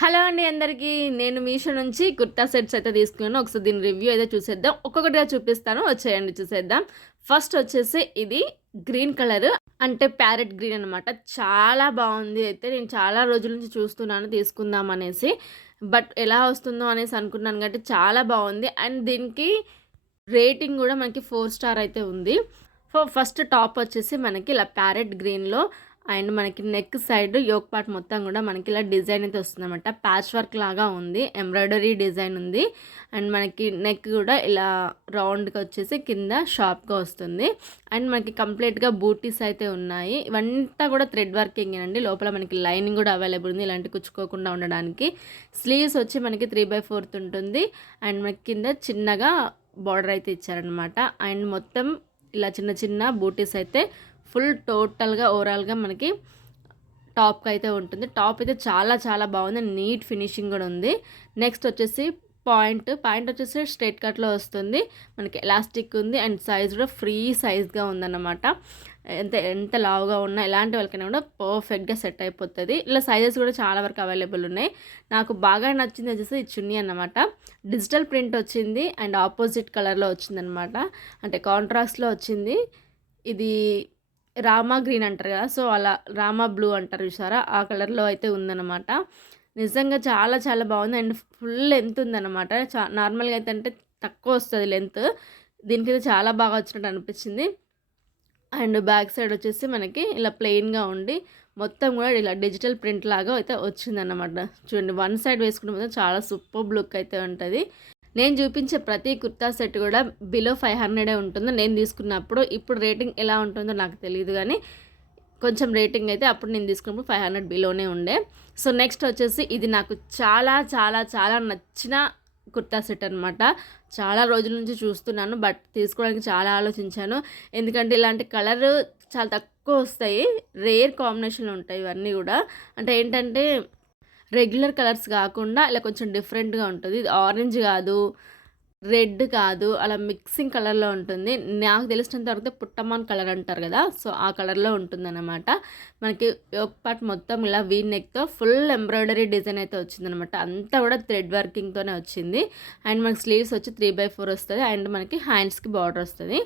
Hello అండి అందరికీ. నేను మీషో నుంచి కుర్తా సెట్స్ అయితే తీసుకున్నాను. ఒకసారి దీని రివ్యూ అయితే చూసేద్దాం. ఒక్కొక్కటిగా చూపిస్తాను. వచ్చేయండి చూసేద్దాం. ఫస్ట్ వచ్చేసి ఇది గ్రీన్ కలర్ అంటే ప్యారెట్ గ్రీన్ అనమాట చాలా బాగుంది అయితే. నేను చాలా రోజుల నుంచి చూస్తున్నాను తీసుకుందాం అనేసి. బట్ ఎలా వస్తుందో అనేసి అనుకున్నాను కాబట్టి చాలా బాగుంది. అండ్ దీనికి రేటింగ్ కూడా మనకి ఫోర్ స్టార్ అయితే ఉంది. ఫస్ట్ టాప్ వచ్చేసి మనకి ఇలా ప్యారెట్ గ్రీన్లో అండ్ మనకి నెక్ సైడ్ యోక్ పార్ట్ మొత్తం కూడా మనకి ఇలా డిజైన్ అయితే వస్తుందన్నమాట. ప్యాచ్ వర్క్ లాగా ఉంది ఎంబ్రాయిడరీ డిజైన్ ఉంది. అండ్ మనకి నెక్ కూడా ఇలా రౌండ్గా వచ్చేసి కింద షార్ప్గా వస్తుంది. అండ్ మనకి కంప్లీట్గా బూటీస్ అయితే ఉన్నాయి. ఇవంతా కూడా థ్రెడ్ వర్కింగ్ అండి. లోపల మనకి లైనింగ్ కూడా అవైలబుల్ ఉంది ఇలాంటి కుచ్చుకోకుండా ఉండడానికి. స్లీవ్స్ వచ్చి మనకి త్రీ బై ఫోర్త్ ఉంటుంది. అండ్ మనకి కింద చిన్నగా బార్డర్ అయితే ఇచ్చారనమాట అండ్ మొత్తం ఇలా చిన్న చిన్న బూటీస్ అయితే ఫుల్ టోటల్గా ఓవరాల్గా మనకి టాప్కి అయితే ఉంటుంది. టాప్ అయితే చాలా చాలా బాగుంది. నీట్ ఫినిషింగ్ కూడా ఉంది. నెక్స్ట్ వచ్చేసి పాయింట్. పాయింట్ వచ్చేసి స్ట్రైట్ కట్లో వస్తుంది. మనకి ఎలాస్టిక్ ఉంది. అండ్ సైజ్ కూడా ఫ్రీ సైజ్గా ఉందన్నమాట. ఎంత ఎంత లావుగా ఉన్నా ఎలాంటి వాళ్ళకైనా కూడా పర్ఫెక్ట్గా సెట్ అయిపోతుంది. ఇలా సైజెస్ కూడా చాలా వరకు అవైలబుల్ ఉన్నాయి. నాకు బాగా నచ్చింది వచ్చేసి ఈ చున్నీ అన్నమాట. డిజిటల్ ప్రింట్ వచ్చింది అండ్ ఆపోజిట్ కలర్లో వచ్చిందనమాట అంటే కాంట్రాస్ట్లో వచ్చింది. ఇది రామా గ్రీన్ అంటారు కదా సో అలా రామా బ్లూ అంటారు చూసారా ఆ కలర్లో అయితే ఉందన్నమాట. నిజంగా చాలా చాలా బాగుంది అండ్ ఫుల్ లెంత్ ఉందన్నమాట. చా నార్మల్గా అయితే అంటే తక్కువ వస్తుంది లెంత్. దీనికైతే చాలా బాగా వచ్చినట్టు అనిపించింది. అండ్ బ్యాక్ సైడ్ వచ్చేసి మనకి ఇలా ప్లెయిన్గా ఉండి మొత్తం కూడా ఇలా డిజిటల్ ప్రింట్ లాగా అయితే వచ్చిందన్నమాట. చూడండి వన్ సైడ్ వేసుకుంటే మొత్తం చాలా సూపర్ లుక్ అయితే ఉంటుంది. నేను చూపించే ప్రతి కుర్తా సెట్ కూడా బిలో ఫైవ్ హండ్రెడే ఉంటుంది నేను తీసుకున్నప్పుడు ఇప్పుడు రేటింగ్ ఎలా ఉంటుందో నాకు తెలియదు కానీ కొంచెం రేటింగ్ అయితే అప్పుడు నేను తీసుకున్నప్పుడు ఫైవ్ హండ్రెడ్ బిలోనే ఉండే. సో నెక్స్ట్ వచ్చేసి ఇది నాకు చాలా చాలా చాలా నచ్చిన కుర్తా సెట్ అనమాట చాలా రోజుల నుంచి చూస్తున్నాను బట్ తీసుకోవడానికి చాలా ఆలోచించాను. ఎందుకంటే ఇలాంటి కలర్ చాలా తక్కువ వస్తాయి. రేర్ కాంబినేషన్లు ఉంటాయి ఇవన్నీ కూడా. అంటే ఏంటంటే రెగ్యులర్ కలర్స్ కాకుండా ఇలా కొంచెం డిఫరెంట్గా ఉంటుంది. ఇది ఆరెంజ్ కాదు రెడ్ కాదు అలా మిక్సింగ్ కలర్లో ఉంటుంది. నాకు తెలిసినంత వరకు పుట్టమాన్ కలర్ అంటారు కదా సో ఆ కలర్లో ఉంటుందన్నమాట. మనకి యోక్ పార్ట్ మొత్తం ఇలా వీ నెక్తో ఫుల్ ఎంబ్రాయిడరీ డిజైన్ అయితే వచ్చిందనమాట అంతా కూడా థ్రెడ్ వర్కింగ్తోనే వచ్చింది. అండ్ మనకి స్లీవ్స్ వచ్చి త్రీ బై ఫోర్ వస్తుంది. అండ్ మనకి హ్యాండ్స్కి బార్డర్ వస్తుంది.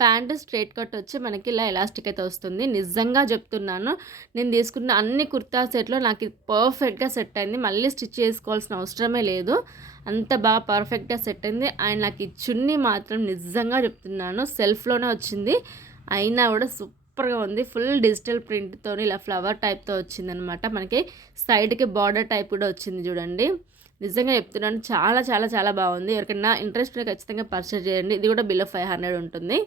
ప్యాంటు స్ట్రేట్ కట్ వచ్చి మనకి ఇలా ఎలాస్టిక్ అయితే వస్తుంది. నిజంగా చెప్తున్నాను నేను తీసుకున్న అన్ని కుర్తా సెట్లో నాకు ఇది పర్ఫెక్ట్గా సెట్ అయింది. మళ్ళీ స్టిచ్ చేసుకోవాల్సిన అవసరమే లేదు. అంత బాగా పర్ఫెక్ట్గా సెట్ అయింది. అండ్ నాకు ఈ చున్నీ మాత్రం నిజంగా చెప్తున్నాను సెల్ఫ్లోనే వచ్చింది. అయినా కూడా సూపర్గా ఉంది. ఫుల్ డిజిటల్ ప్రింట్తో ఇలా ఫ్లవర్ టైప్తో వచ్చిందనమాట. మనకి సైడ్కి బార్డర్ టైప్ కూడా వచ్చింది చూడండి. నిజంగా చెప్తున్నాను చాలా చాలా చాలా బాగుంది. ఎవరికైనా ఇంట్రెస్ట్ ఖచ్చితంగా పర్చేజ్ చేయండి. ఇది కూడా బిలో ఫైవ్ హండ్రెడ్ ఉంటుంది.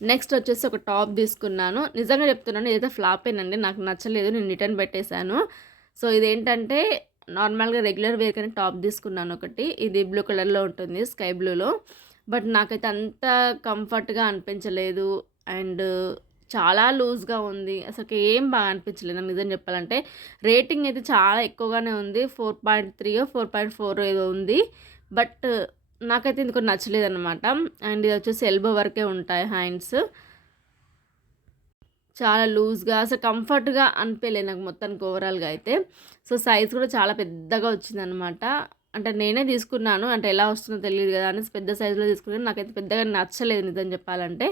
నెక్స్ట్ వచ్చేసి ఒక టాప్ తీసుకున్నాను. నిజంగా చెప్తున్నాను ఇదైతే ఫ్లాప్ అయినండి నాకు నచ్చలేదు నేను రిటర్న్ పెట్టేశాను. సో ఇదేంటంటే నార్మల్గా రెగ్యులర్ వేర్ కానీ టాప్ తీసుకున్నాను ఒకటి. ఇది బ్లూ కలర్లో ఉంటుంది స్కై బ్లూలో. బట్ నాకైతే అంత కంఫర్ట్గా అనిపించలేదు. అండ్ చాలా లూజ్గా ఉంది. అసలు ఏం బాగా అనిపించలేదు నిజం చెప్పాలంటే. రేటింగ్ అయితే చాలా ఎక్కువగానే ఉంది. Four point three four point four ఏదో ఉంది. బట్ నాకైతే ఇందుకు నచ్చలేదు అనమాట అండ్ ఇది వచ్చేసి ఎల్బో వరకే ఉంటాయి హ్యాండ్స్. చాలా లూజ్గా అసలు కంఫర్ట్గా అనిపించలేదు నాకు మొత్తానికి ఓవరాల్గా అయితే. సో సైజ్ కూడా చాలా పెద్దగా వచ్చిందనమాట అంటే నేనే తీసుకున్నాను అంటే ఎలా వస్తుందో తెలియదు కదా అనేసి పెద్ద సైజులో తీసుకున్నాను. నాకైతే పెద్దగా నచ్చలేదు నిజం చెప్పాలంటే.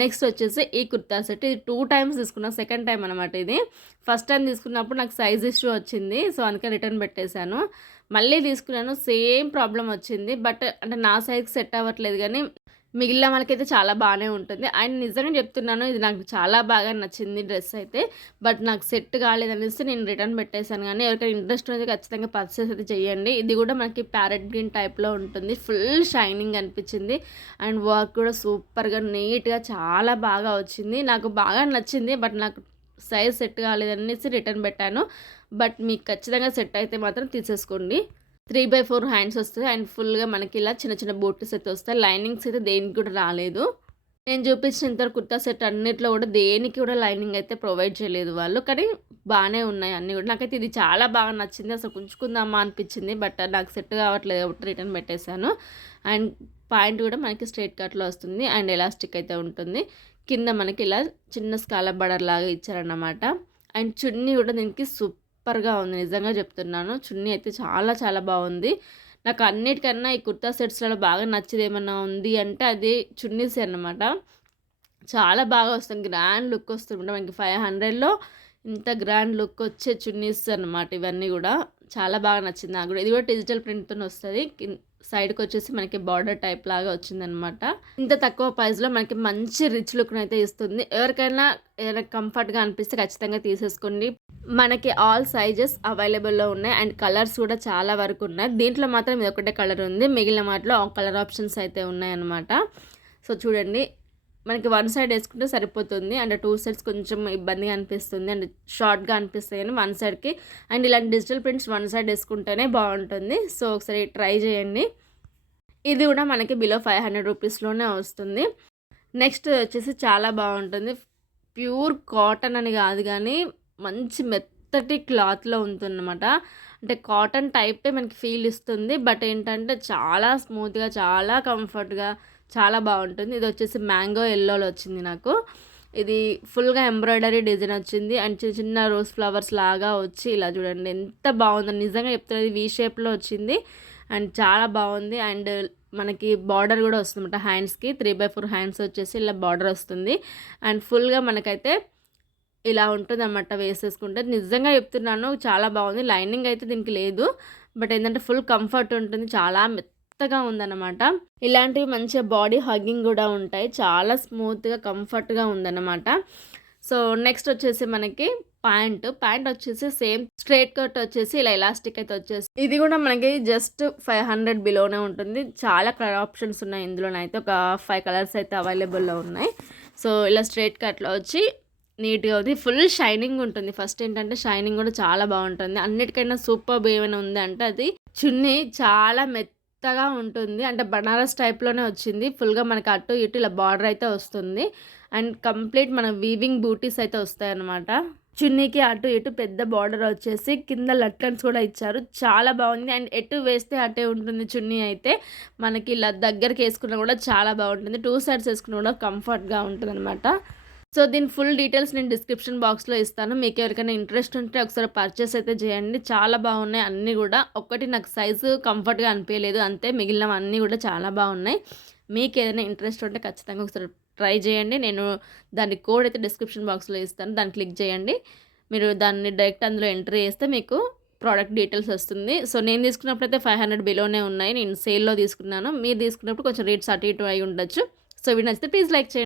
నెక్స్ట్ వచ్చేసి ఈ కుర్తా సెట్. ఇది టూ టైమ్స్ తీసుకున్నా సెకండ్ టైం అనమాట ఇది. ఫస్ట్ టైం తీసుకున్నప్పుడు నాకు సైజ్ ఇష్యూ వచ్చింది సో అందుకే రిటర్న్ పెట్టేశాను. మళ్ళీ తీసుకున్నాను సేమ్ ప్రాబ్లం వచ్చింది. బట్ అంటే నా సైజ్కి సెట్ అవ్వట్లేదు కానీ మిగిలిన వాళ్ళకైతే చాలా బాగానే ఉంటుంది. అండ్ నిజంగా చెప్తున్నాను ఇది నాకు చాలా బాగా నచ్చింది డ్రెస్ అయితే. బట్ నాకు సెట్ కాలేదనేసి నేను రిటర్న్ పెట్టేశాను. కానీ ఎవరికైనా ఇంట్రెస్ట్ ఉంది ఖచ్చితంగా పర్చేస్ అయితే చేయండి. ఇది కూడా మనకి ప్యారెట్ గ్రీన్ టైప్లో ఉంటుంది. ఫుల్ షైనింగ్ అనిపించింది. అండ్ వర్క్ కూడా సూపర్గా నీట్గా చాలా బాగా వచ్చింది. నాకు బాగా నచ్చింది. బట్ నాకు సైజ్ సెట్ కాలేదనేసి రిటర్న్ పెట్టాను. బట్ మీకు ఖచ్చితంగా సెట్ అయితే మాత్రం తీసేసుకోండి. త్రీ బై ఫోర్ హ్యాండ్స్ వస్తుంది అండ్ ఫుల్గా మనకి ఇలా చిన్న చిన్న బోట్స్ అయితే వస్తాయి. లైనింగ్స్ అయితే దేనికి కూడా రాలేదు. నేను చూపించిన ఇంత కుర్తా సెట్ అన్నిట్లో కూడా దేనికి కూడా లైనింగ్ అయితే ప్రొవైడ్ చేయలేదు వాళ్ళు. కానీ బాగానే ఉన్నాయి అన్నీ కూడా. నాకైతే ఇది చాలా బాగా నచ్చింది. అసలు ఉంచుకుందామా అనిపించింది. బట్ నాకు సెట్ కావట్లేదు కాబట్టి రిటర్న్ పెట్టేశాను. అండ్ పాయింట్ కూడా మనకి స్ట్రైట్ కట్లో వస్తుంది. అండ్ ఎలాస్టిక్ అయితే ఉంటుంది. కింద మనకి ఇలా చిన్న స్కాలప్ బడర్ లాగా ఇచ్చారన్నమాట అండ్ చున్నీ కూడా దీనికి సూపర్‌గా ఉంది. నిజంగా చెప్తున్నాను. చున్నీ అయితే చాలా చాలా బాగుంది నాకు అన్నిటికన్నా ఈ కుర్తా సెట్స్‌లలో బాగా నచ్చేది ఏమన్నా ఉంది అంటే అది చున్నీసే అన్నమాట. చాలా బాగా వస్తుంది. గ్రాండ్ లుక్ వస్తుంది. మనకి 500లో ఇంత గ్రాండ్ లుక్ వచ్చే చున్నీస్ అన్నమాట ఇవన్నీ కూడా చాలా బాగా నచ్చింది నాకు కూడా ఇది కూడా డిజిటల్ ప్రింట్తో వస్తుంది సైడ్కి వచ్చేసి మనకి బార్డర్ టైప్ లాగా వచ్చిందనమాట. ఇంత తక్కువ ప్రైస్‌లో మనకి మంచి రిచ్ లుక్‌నైతే ఇస్తుంది. ఎవరికైనా ఏదైనా కంఫర్ట్‌గా అనిపిస్తే ఖచ్చితంగా తీసేసుకోండి. మనకి ఆల్ సైజెస్ అవైలబుల్‌లో ఉన్నాయి. అండ్ కలర్స్ కూడా చాలా వరకు ఉన్నాయి. దీంట్లో మాత్రం ఇది ఒకటే కలర్ ఉంది. మిగిలిన వాటిలో కలర్ ఆప్షన్స్ అయితే ఉన్నాయన్నమాట. సో చూడండి. మనకి వన్ సైడ్ వేసుకుంటే సరిపోతుంది. అండ్ టూ సైడ్స్ కొంచెం ఇబ్బందిగా అనిపిస్తుంది. అండ్ షార్ట్‌గా అనిపిస్తాయి కానీ వన్ సైడ్‌కి అండ్ ఇలాంటి డిజిటల్ ప్రింట్స్ వన్ సైడ్ వేసుకుంటేనే బాగుంటుంది సో ఒకసారి ట్రై చేయండి. ఇది కూడా మనకి బిలో 500 రూపీస్‌లోనే వస్తుంది. నెక్స్ట్ వచ్చేసి చాలా బాగుంటుంది ప్యూర్ కాటన్ అని కాదు కానీ మంచి మెత్తటి క్లాత్‌లో ఉంటుందన్నమాట. అంటే కాటన్ టైపే మనకి ఫీల్ ఇస్తుంది. బట్ ఏంటంటే చాలా స్మూత్‌గా చాలా కంఫర్ట్‌గా చాలా బాగుంటుంది ఇది వచ్చేసి మ్యాంగో ఎల్లోలో వచ్చింది నాకు. ఇది ఫుల్‌గా ఎంబ్రాయిడరీ డిజైన్ వచ్చింది. అండ్ చిన్న చిన్న రోజ్ ఫ్లవర్స్ లాగా వచ్చి ఇలా చూడండి ఎంత బాగుందో నిజంగా చెప్తున్నది వీ వి షేప్‌లో వచ్చింది. అండ్ చాలా బాగుంది అండ్ మనకి బార్డర్ కూడా వస్తుందన్నమాట హ్యాండ్స్‌కి 3/4 హ్యాండ్స్ వచ్చేసి ఇలా బార్డర్ వస్తుంది. అండ్ ఫుల్‌గా మనకైతే ఇలా ఉంటుందన్నమాట వేసేసుకుంటే. నిజంగా చెప్తున్నాను చాలా బాగుంది లైనింగ్ అయితే దీనికి లేదు. బట్ ఏంటంటే ఫుల్ కంఫర్ట్ ఉంటుంది. చాలా మెత్తగా ఉందన్నమాట. ఇలాంటివి మంచిగా బాడీ హగ్గింగ్ కూడా ఉంటాయి. చాలా స్మూత్‌గా కంఫర్ట్‌గా ఉందన్నమాట. సో నెక్స్ట్ వచ్చేసి మనకి ప్యాంట్. ప్యాంట్ వచ్చేసి సేమ్ స్ట్రెయిట్ కట్ వచ్చేసి ఇలా ఎలాస్టిక్ అయితే వచ్చేసి ఇది కూడా మనకి జస్ట్ 500 బిలోనే ఉంటుంది. చాలా కలర్ ఆప్షన్స్ ఉన్నాయి ఇందులోనైతే ఒక ఫైవ్ కలర్స్ అయితే అవైలబుల్‌లో ఉన్నాయి. సో ఇలా స్ట్రేట్ కట్‌లో వచ్చి నీట్‌గా ఉంది. ఫుల్ షైనింగ్ ఉంటుంది. ఫస్ట్ ఏంటంటే షైనింగ్ కూడా చాలా బాగుంటుంది అన్నిటికైనా సూపర్ ఏమైనా ఉంది అంటే అది చున్నీ చాలా మెత్త మెత్తగా ఉంటుంది. అంటే బనారస్ టైప్‌లోనే వచ్చింది. ఫుల్‌గా మనకి అటు ఇటు ఇలా బార్డర్ అయితే వస్తుంది. అండ్ కంప్లీట్ మన వీవింగ్ బూటీస్ అయితే వస్తాయన్నమాట. చున్నీకి అటు ఇటు పెద్ద బార్డర్ వచ్చేసి కింద లట్కన్స్ కూడా ఇచ్చారు. చాలా బాగుంది అండ్ ఎటు వేస్తే అటే ఉంటుంది చున్నీ అయితే. మనకి ఇలా దగ్గరికి వేసుకున్నా కూడా చాలా బాగుంటుంది టూ సైడ్స్ వేసుకున్నా కూడా కంఫర్ట్‌గా ఉంటదన్నమాట. సో దీని ఫుల్ డీటెయిల్స్ నేను డిస్క్రిప్షన్ బాక్స్‌లో ఇస్తాను. మీకు ఎవరికైనా ఇంట్రెస్ట్ ఉంటే ఒకసారి పర్చేస్ అయితే చేయండి. చాలా బాగున్నాయి అన్నీ కూడా. ఒక్కటి నాకు సైజు కంఫర్ట్‌గా అనిపించలేదు అంతే. మిగిలినవన్నీ కూడా చాలా బాగున్నాయి. మీకు ఏదైనా ఇంట్రెస్ట్ ఉంటే ఖచ్చితంగా ఒకసారి ట్రై చేయండి. నేను దాని కోడ్ అయితే డిస్క్రిప్షన్ బాక్స్‌లో ఇస్తాను. దాన్ని క్లిక్ చేయండి. మీరు దాన్ని డైరెక్ట్ అందులో ఎంటర్ చేస్తే మీకు ప్రోడక్ట్ డీటెయిల్స్ వస్తుంది. సో నేను తీసుకున్నప్పుడు అయితే ఫైవ్ హండ్రెడ్ బిలోనే ఉన్నాయి. నేను సేల్‌లో తీసుకున్నాను. మీరు తీసుకున్నప్పుడు కొంచెం రేట్స్ అటు ఇటు అయి ఉండొచ్చు. సో వీడియో నచ్చితే ప్లీజ్ లైక్ చేయండి.